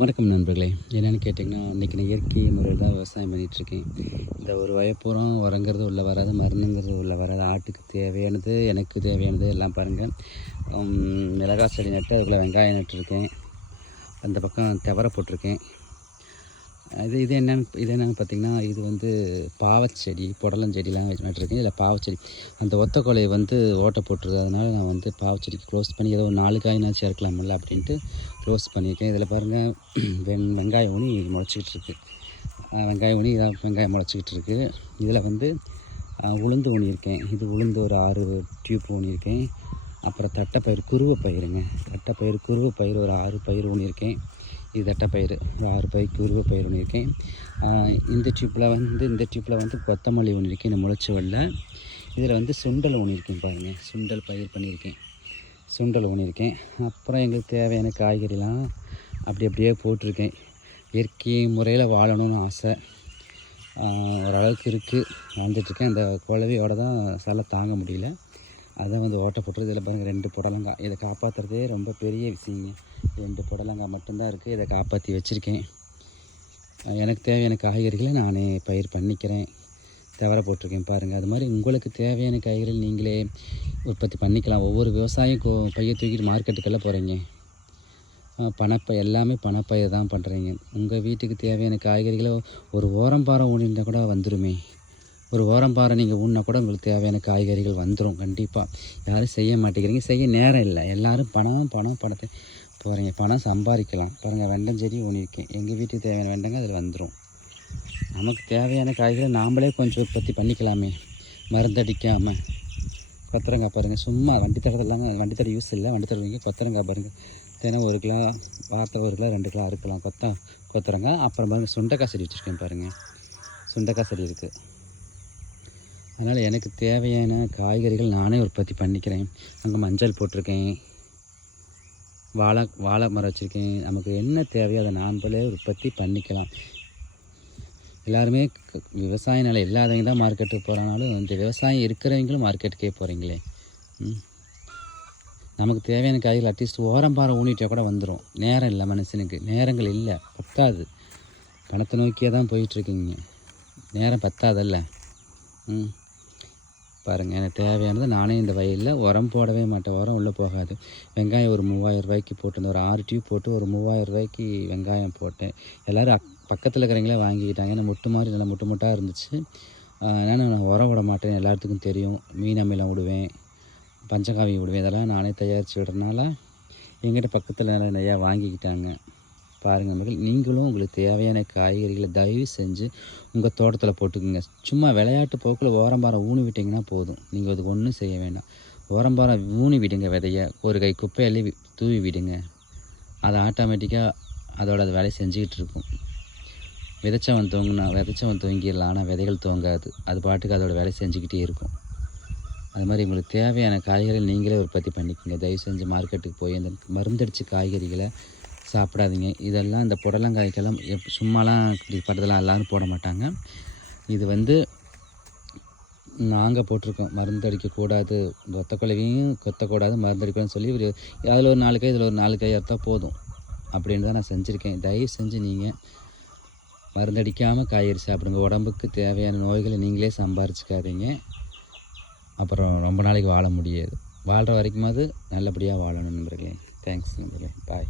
வணக்கம் நண்பர்களே. என்னென்னு கேட்டிங்கன்னா, இன்றைக்கி நான் இயற்கை முறையில் தான் விவசாயம் பண்ணிகிட்ருக்கேன். இந்த ஒரு வயப்பூரம் உரங்கிறது உள்ளே வராது, மருந்துங்கிறது உள்ளே வராது. ஆட்டுக்கு தேவையானது, எனக்கு தேவையானது எல்லாம் பாருங்கள். மிளகாய் செடி நட்டு அதில் வெங்காயம் நட்டுருக்கேன். அந்த பக்கம் துவரை போட்டிருக்கேன். இது என்னென்னு பார்த்திங்கன்னா, இது வந்து பாவச்செடி, புடலஞ்செடிலாம் நட்டுருக்கேன். இதில் பாவச்செடி அந்த ஒத்த கொலையை வந்து ஓட்டை போட்டுருது. அதனால் நான் வந்து பாவச்செடிக்கு க்ளோஸ் பண்ணி ஏதோ ஒரு 4 காய்னாச்சும் இறக்கலாமில்ல அப்படின்ட்டு க்ளோஸ் பண்ணியிருக்கேன். இதில் பாருங்கள், வெங்காய ஊனி முளைச்சிக்கிட்டு இருக்குது. வெங்காயம் முளைச்சிக்கிட்டு இருக்குது. இதில் வந்து உளுந்து ஊனியிருக்கேன். இது உளுந்து ஒரு 6 டியூப் ஊனியிருக்கேன். அப்புறம் தட்டைப்பயிறு, குருவைப்பயிருங்க. குருவைப்பயிறு ஒரு 6 பயிர் ஊனியிருக்கேன். இது தட்டைப்பயிறு ஒரு 6 பயிர் குருவைப்பயிர் ஊனியிருக்கேன். இந்த டியூப்பில் வந்து கொத்தமல்லி ஊனியிருக்கேன். இந்த முளைச்சி வரல. இதில் வந்து சுண்டல் ஊனியிருக்கேன் பாருங்கள். சுண்டல் பயிர் பண்ணியிருக்கேன். சுண்டல் ஊனியிருக்கேன். அப்புறம் எங்களுக்கு தேவையான காய்கறிலாம் அப்படியே போட்டிருக்கேன். இயற்கை முறையில் வாழணும்னு ஆசை ஓரளவுக்கு இருக்குது, வாழ்ந்துட்டுருக்கேன். அந்த குழவையோட தான் சில தாங்க முடியல, அதை வந்து ஓட்டை போட்டுருது. இதில் பாருங்கள் 2 புடலங்காய். இதை காப்பாற்றுறதே ரொம்ப பெரிய விஷயங்க. 2 புடலங்காய் மட்டும்தான் இருக்குது. இதை காப்பாற்றி வச்சுருக்கேன். எனக்கு தேவையான காய்கறிகளை நானே பயிர் பண்ணிக்கிறேன். துவரை போட்டிருக்கேன் பாருங்கள். அது மாதிரி உங்களுக்கு தேவையான காய்கறிகள் நீங்களே உற்பத்தி பண்ணிக்கலாம். ஒவ்வொரு விவசாயம் பையை தூக்கிட்டு மார்க்கெட்டுக்கெல்லாம் போகிறீங்க. எல்லாமே பணப்பயிர் தான் பண்ணுறீங்க. உங்கள் வீட்டுக்கு தேவையான காய்கறிகளை ஒரு ஓரம்பாறை ஊனினா கூட வந்துடுமே. ஒரு ஓரம்பாறை நீங்கள் ஊனினா கூட உங்களுக்கு தேவையான காய்கறிகள் வந்துடும் கண்டிப்பாக. யாரும் செய்ய மாட்டேங்கிறீங்க, செய்ய நேரம் இல்லை. எல்லோரும் பணத்தை போகிறீங்க. பணம் சம்பாதிக்கலாம். பாருங்கள், வெண்டஞ்செடி ஊனியிருக்கேன். எங்கள் வீட்டுக்கு தேவையான வெண்டங்க அதில் வந்துடும். நமக்கு தேவையான காய்கறிகளை நாம்ளே கொஞ்சம் உற்பத்தி பண்ணிக்கலாமே, மருந்தடிக்காமல். கொத்தரங்காய் பாருங்கள், சும்மா வண்டி தடை யூஸ் இல்லை. வண்டி தடவை கொத்தரங்காய் பாருங்கள். தினம் 1 கிலோ, வாரத்தில் 1 கிலோ 2 கிலோ அறுக்கலாம் கொத்தரங்காய். அப்புறம் பாருங்கள், சுண்டைக்காய் செடி வச்சுருக்கேன் பாருங்கள். சுண்டைக்காய் செடி இருக்குது. அதனால் எனக்கு தேவையான காய்கறிகள் நானே உற்பத்தி பண்ணிக்கிறேன். அங்கே மஞ்சள் போட்டிருக்கேன், வாழை மரம் வச்சுருக்கேன். நமக்கு என்ன தேவையோ அதை நாம்ளே உற்பத்தி பண்ணிக்கலாம். எல்லாருமே விவசாய நிலம் இல்லாதவங்க தான் மார்க்கெட்டுக்கு போகிறனாலும் இந்த விவசாயம் இருக்கிறவங்களும் மார்க்கெட்டுக்கே போகிறீங்களே. நமக்கு தேவையான காய்கறிகள் அட்லீஸ்ட் ஓரம்பாறை ஊனிட்டே கூட வந்துடும். நேரம் இல்லை, மனுஷனுக்கு நேரங்கள் இல்லை, பத்தாது. பணத்தை நோக்கியே தான் போயிட்டுருக்கீங்க, நேரம் பத்தாதல்ல. பாருங்கள், எனக்கு தேவையானது நானே இந்த வயலில் உரம் போடவே மாட்டேன். உரம் உள்ளே போகாது. வெங்காயம் ஒரு 3000 ரூபாய்க்கு போட்டு, ஒரு 6 டியூப் போட்டு ஒரு 3000 ரூபாய்க்கு வெங்காயம் போட்டேன். எல்லோரும் பக்கத்தில் இருக்கிறவங்களே வாங்கிக்கிட்டாங்க. ஏன்னா முட்டு மாதிரி நல்லா முட்டாக இருந்துச்சு. நான் உரம் விட மாட்டேன், எல்லாத்துக்கும் தெரியும். மீன் அமிலம் விடுவேன், பஞ்சகாவியம் விடுவேன். இதெல்லாம் நானே தயாரித்து விடுறதுனால எங்கிட்ட பக்கத்தில் நிறையா வாங்கிக்கிட்டாங்க. பாருங்கள் மக்கள், நீங்களும் உங்களுக்கு தேவையான காய்கறிகளை தயவு செஞ்சு உங்கள் தோட்டத்தில் போட்டுக்குங்க. சும்மா விளையாட்டு போக்கில் ஓரம்பாறை ஊனி விட்டிங்கன்னா போதும். நீங்கள் அதுக்கு ஒன்றும் செய்ய வேண்டாம். ஓரம்பாறை ஊனி விடுங்க. விதையை ஒரு கை குப்பையள்ளி தூவி விடுங்க. அது ஆட்டோமேட்டிக்காக அது வேலையை செஞ்சுக்கிட்டு இருக்கும். விதைச்சவன் தூங்கிடலாம், ஆனால் விதைகள் தூங்காது. அது பாட்டுக்கு அதோடய வேலை செஞ்சுக்கிட்டே இருக்கும். அது மாதிரி உங்களுக்கு தேவையான காய்கறிகள் நீங்களே உற்பத்தி பண்ணிக்கோங்க. தயவு செஞ்சு மார்க்கெட்டுக்கு போய் அந்த மருந்தடிச்சு காய்கறிகளை சாப்பிடாதீங்க. இதெல்லாம் இந்த புடலங்காய்க்கெல்லாம் சும்மாலாம் இப்படி பட்டதெல்லாம் எல்லோரும் போட மாட்டாங்க. இது வந்து நாங்கள் போட்டிருக்கோம். மருந்தடிக்கக்கூடாது, கொத்தக்குழவையும் கொத்தக்கூடாது, மருந்தடிக்கணும்னு சொல்லி அதில் ஒரு 4 காய் இதில் ஒரு 4 காய் எடுத்தால் போதும் அப்படின்னு தான் நான் செஞ்சுருக்கேன். தயவு செஞ்சு நீங்கள் மருந்தடிக்காமல் காய்கறி சாப்பிடுங்க. உடம்புக்கு தேவையான நோய்களை நீங்களே சம்பாரிச்சிக்காதீங்க. அப்புறம் ரொம்ப நாளைக்கு வாழ முடியாது. வாழ்கிற வரைக்குமாவது நல்லபடியாக வாழணும் நண்பர்களே. தேங்க்ஸ் நண்பர்களே. பாய்.